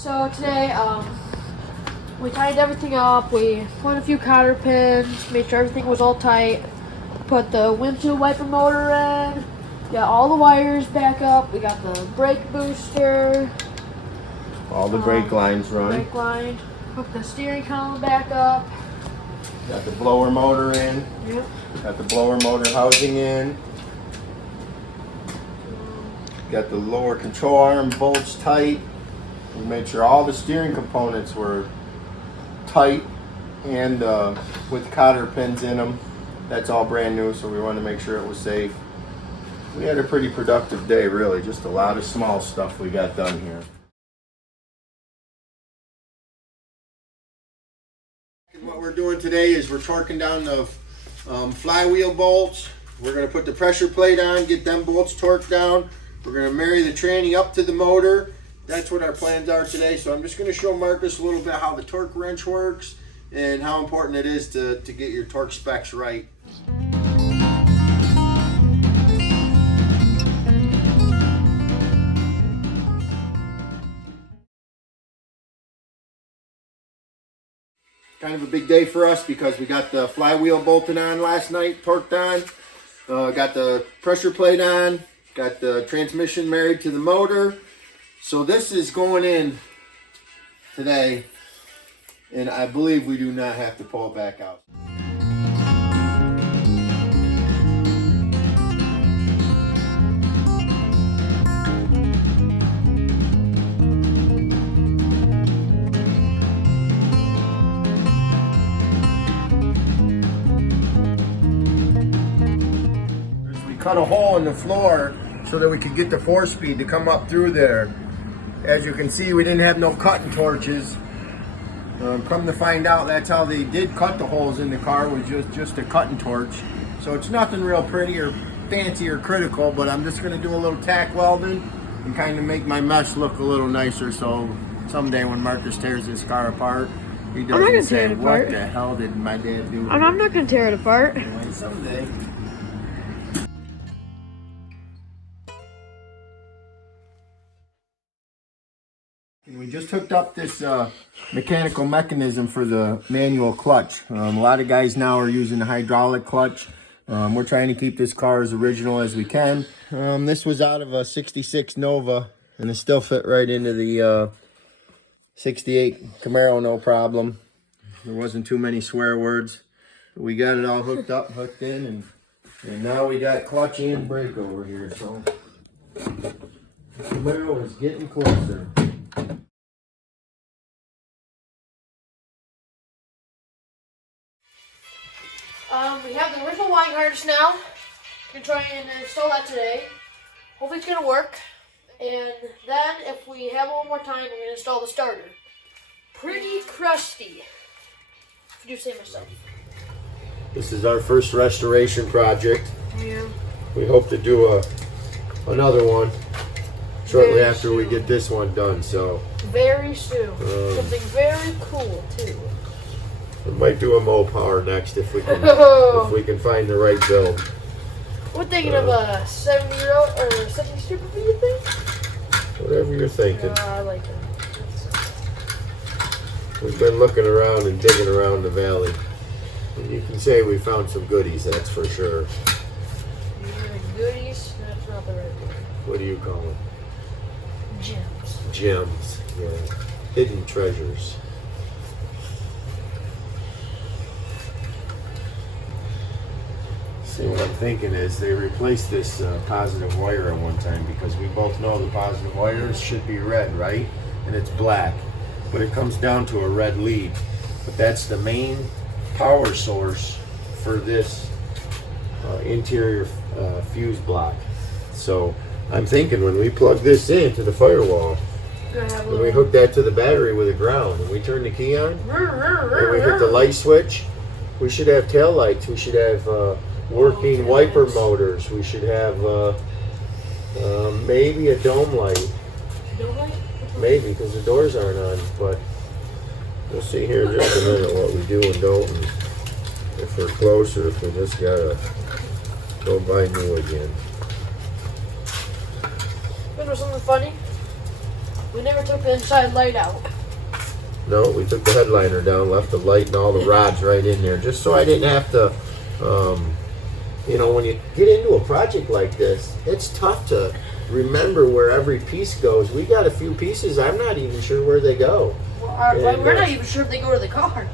So today, we tightened everything up. We put a few cotter pins, made sure everything was all tight. Put the windshield wiper motor in. Got all the wires back up. We got the brake booster. All the brake lines run. Brake line. Hooked the steering column back up. Got the blower motor in. Yep. Got the blower motor housing in. Got the lower control arm bolts tight. We made sure all the steering components were tight and with cotter pins in them. That's all brand new, so we wanted to make sure it was safe. We had a pretty productive day, really. Just a lot of small stuff we got done here. What we're doing today is we're torquing down the flywheel bolts. We're going to put the pressure plate on, get them bolts torqued down. We're going to marry the tranny up to the motor. That's what our plans are today. So I'm just going to show Markus a little bit how the torque wrench works and how important it is to get your torque specs right. Kind of a big day for us because we got the flywheel bolted on last night, torqued on. Got the pressure plate on. Got the transmission married to the motor. So this is going in today, and I believe we do not have to pull it back out. Cut a hole in the floor so that we could get the 4-speed to come up through there. As you can see, we didn't have no cutting torches. Come to find out, that's how they did cut the holes in the car, was just a cutting torch. So it's nothing real pretty or fancy or critical, but I'm just going to do a little tack welding and kind of make my mesh look a little nicer, so someday when Markus tears his car apart, he doesn't say, what the hell did my dad do? I'm not going to tear it apart. Anyway, someday. We just hooked up this mechanical mechanism for the manual clutch. A lot of guys now are using a hydraulic clutch. We're trying to keep this car as original as we can. This was out of a 66 Nova, and it still fit right into the 68 Camaro, no problem. There wasn't too many swear words. We got it all hooked up, hooked in, and now we got clutch and brake over here. So the Camaro is getting closer. We have the original wiring harness now. We're going to try and install that today. Hopefully it's going to work. And then if we have one more time, we're going to install the starter. Pretty crusty, if you do say myself. This is our first restoration project. Yeah. We hope to do another one shortly Very after soon. we get this one done. So very soon. Something very cool too. we might do a Mopar next if we can find the right build. We're thinking of a 70-year-old or 70 Super V, you think? Whatever you're thinking. I like it. We've been looking around and digging around the valley. And you can say we found some goodies, that's for sure. Goodies? That's not the right word. What do you call them? Gems. Gems, yeah. Hidden treasures. See, what I'm thinking is they replaced this positive wire at one time because we both know the positive wires should be red, right? And it's black. But it comes down to a red lead. But that's the main power source for this interior fuse block. So I'm thinking when we plug this into the firewall, and we hook that to the battery with a ground, and we turn the key on, and we hit the light switch, we should have tail lights. We should have working wiper motors. We should have maybe a dome light. Dome light? Maybe, because the doors aren't on, but we'll see here in just a minute what we do and don't, and if we're close or if we just gotta go buy new again. You know something funny? We never took the inside light out. No, we took the headliner down, left the light and all the rods right in there, just so I didn't have to, you know, when you get into a project like this, it's tough to remember where every piece goes. We got a few pieces, I'm not even sure where they go. Well, we're not even sure if they go to the car.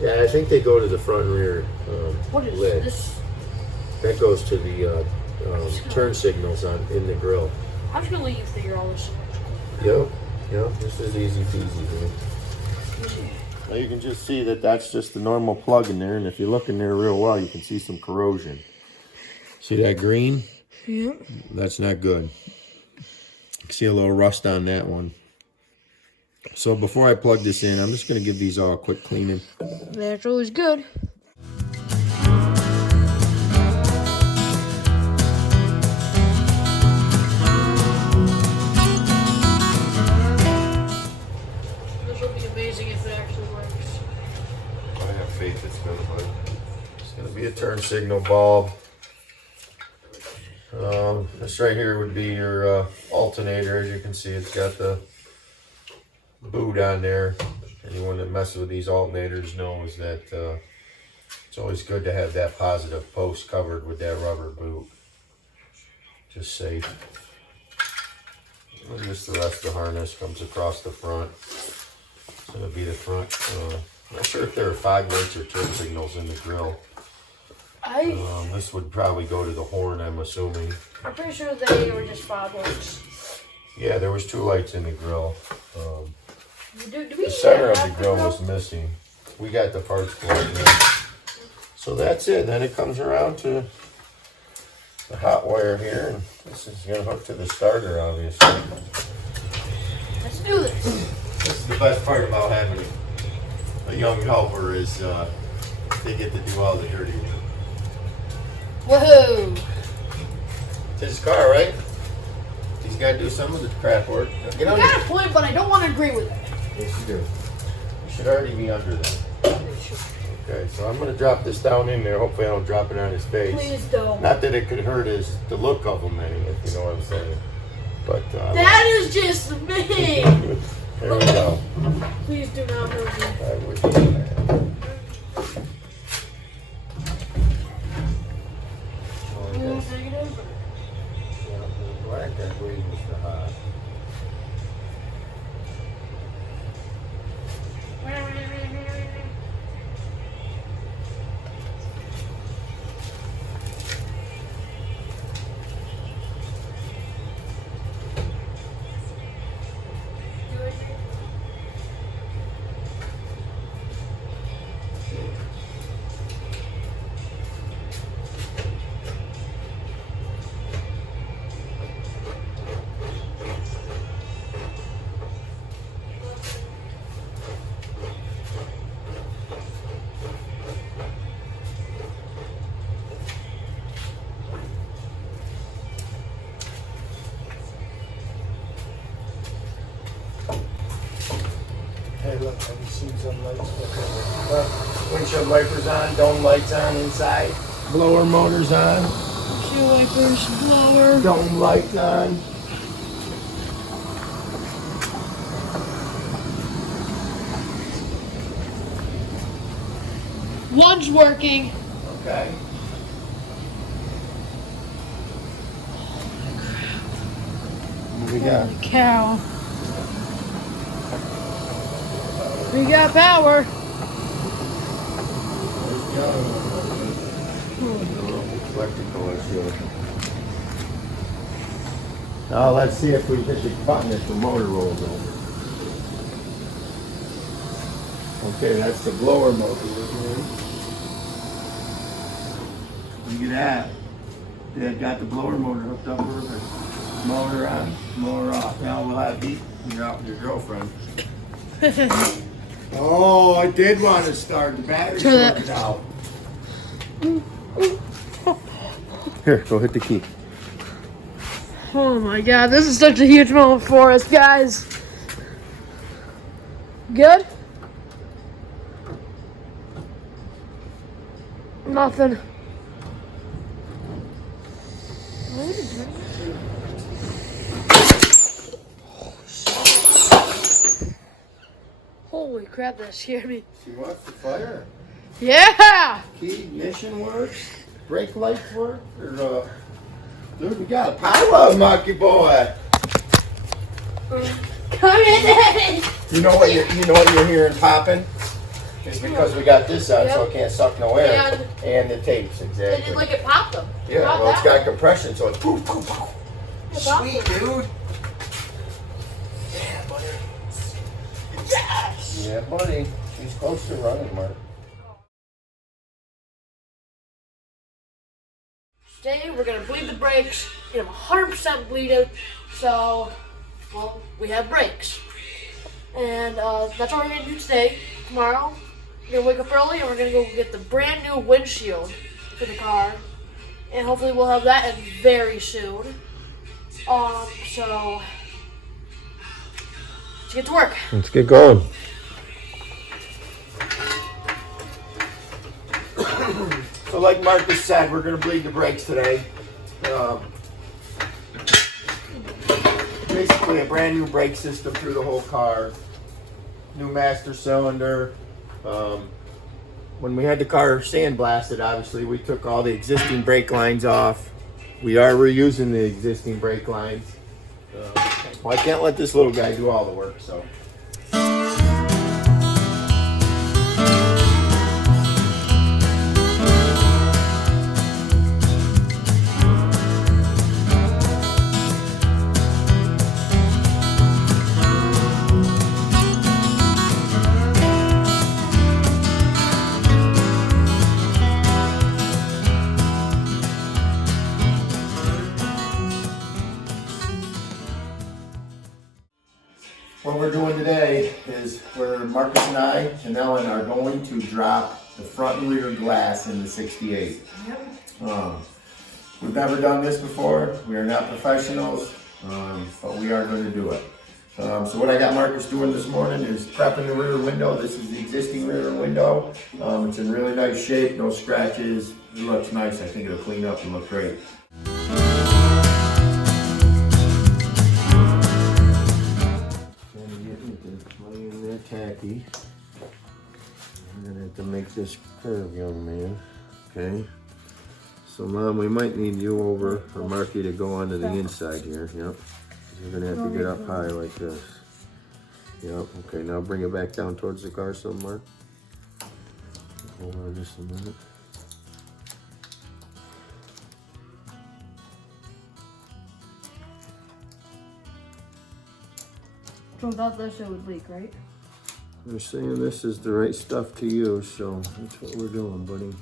Yeah, I think they go to the front and rear What is lid. this? That goes to the turn signals in the grill. I'm just gonna let you figure all this out. Yep, this is easy peasy, dude. Now you can just see that that's just the normal plug in there, and if you look in there real well, you can see some corrosion. See that green? Yep. That's not good. You can see a little rust on that one. So before I plug this in, I'm just going to give these all a quick cleaning. That's always good. This will be amazing if it actually works. I have faith it's going to work. It's going to be a turn signal bulb. This right here would be your alternator. As you can see, it's got the boot on there. Anyone that messes with these alternators knows that it's always good to have that positive post covered with that rubber boot. Just safe. And just the rest of the harness comes across the front. It's going to be the front. I'm not sure if there are 5 lights or turn signals in the grill. This would probably go to the horn, I'm assuming. I'm pretty sure they were just 5 lights. Yeah, there was 2 lights in the grill. Do we The center of have the grill was missing. We got the parts for it. So that's it. Then it comes around to the hot wire here, and this is going to hook to the starter, obviously. Let's do this. This is the best part about having a young helper is they get to do all the dirty work. Whoa! It's his car, right? He's got to do some of the crap work. Now, You got a point, but I don't want to agree with it. Yes, you do. You should already be under that. Okay, so I'm going to drop this down in there. Hopefully I don't drop it on his face. Please don't. Not that it could hurt the look of him any, if you know what I'm saying. But that is just me. there we go. Please do not hurt me. I would do that. Negative. Yeah, the black and green is the hot. Hey, look, have you seen some lights? Windshield wipers on, dome lights on inside, blower motors on, Windshield wipers, blower. dome lights on. One's working. Okay. What we got? Holy cow. We got power. Electrical issue. Now let's see if we hit the button if the motor rolls over. Okay, that's the blower motor. Look at that. They got the blower motor hooked up perfect. Motor on, motor off. Now we'll have heat. You're out with your girlfriend. Oh, I did want to start. The battery's working out. Here, go hit the key. Oh my god, this is such a huge moment for us, guys. Good? Nothing. Holy crap, that scared me. See what's the fire? Yeah! Key ignition works. Brake lights work. Dude, we got a power monkey boy. Come in, Daddy! You know what you're hearing popping? It's because we got this on, so it can't suck no air. And the tapes, It exactly. did like it popped them. Yeah, well, it's got compression, so it's poof, poof, poof. Sweet, dude. Yeah, buddy. Yes. Yeah, buddy. She's close to running, Mark. Today we're gonna bleed the brakes. Get them 100% bleeded. So, well, we have brakes. And that's what we're gonna do today. Tomorrow, we're gonna wake up early and we're gonna go get the brand new windshield for the car. And hopefully we'll have that in very soon. So let's get to work. Let's get going. So like Markus said, we're going to bleed the brakes today. Basically a brand new brake system through the whole car. New master cylinder. When we had the car sandblasted, obviously, we took all the existing brake lines off. We are reusing the existing brake lines. Well, I can't let this little guy do all the work, so. What we're doing today is where Markus and I and Ellen are going to drop the front and rear glass in the 68. Yep. We've never done this before. We are not professionals, but we are going to do it. So what I got Markus doing this morning is prepping the rear window. This is the existing rear window. It's in really nice shape, no scratches. It looks nice. I think it'll clean up and look great. Tacky. I'm gonna have to make this curve, young man. Okay. So, Mom, we might need you over, or Marky, to go onto the inside here. Yep. You're gonna have to get up high like this. Yep. Okay. Now bring it back down towards the car some, Mark. Hold on just a minute. So without this, it would leak, right? They're saying this is the right stuff to use, so that's what we're doing, buddy.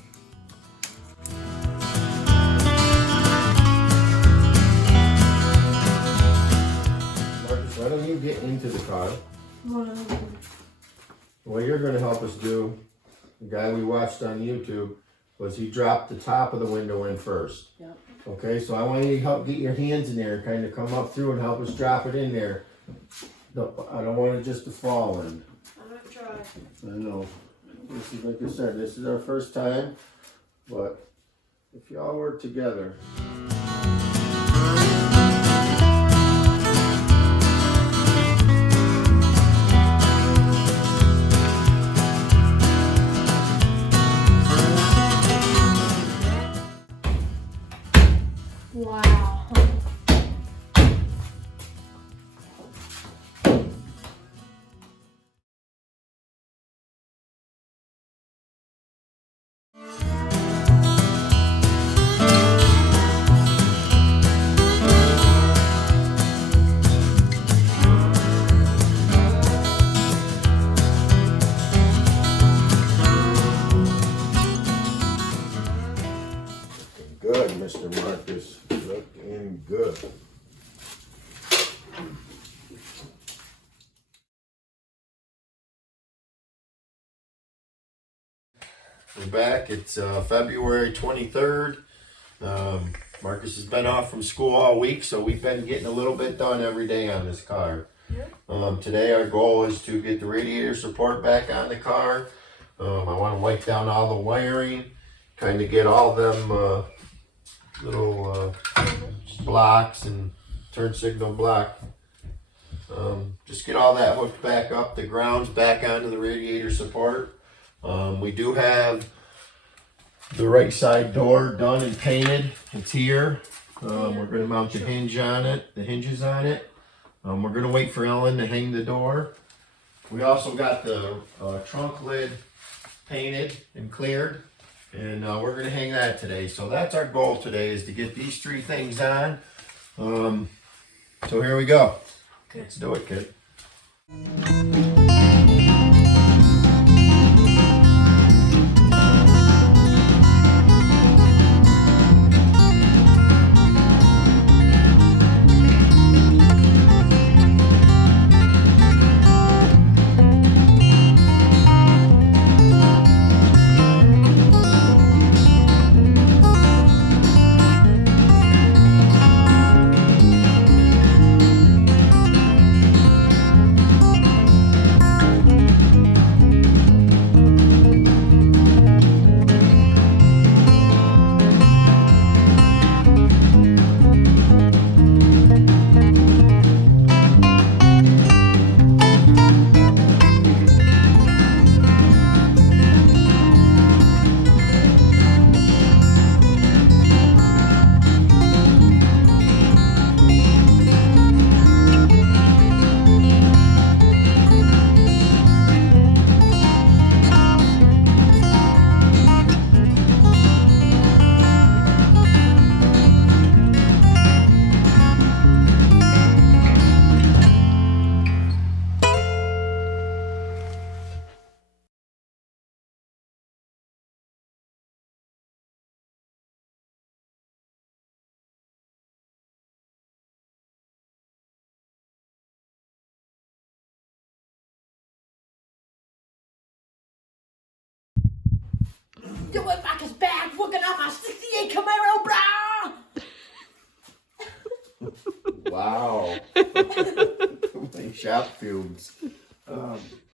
Markus, why don't you get into the car? What you're going to help us do, the guy we watched on YouTube, was he dropped the top of the window in first. Yep. Okay, so I want you to help get your hands in there, kind of come up through and help us drop it in there. No, I don't want it just to fall in. I know. This is, like I said, this is our first time, but if y'all work together. Wow. Good, Mr. Markus. Looking good. We're back. It's February 23rd. Markus has been off from school all week, so we've been getting a little bit done every day on this car. Today our goal is to get the radiator support back on the car. I want to wipe down all the wiring, kind of get all them little blocks and turn signal block just just get all that hooked back up, the grounds back onto the radiator support. We do have the right side door done and painted. It's here. We're going to mount the hinges on it. We're going to wait for Ellen to hang the door. We also got the trunk lid painted and cleared, and we're going to hang that today. So that's our goal today, is to get these 3 things on. So here we go. Okay. Let's do it, kid. Do it, Markus back, working on my 68 Camaro, brah! Wow. Shop fumes.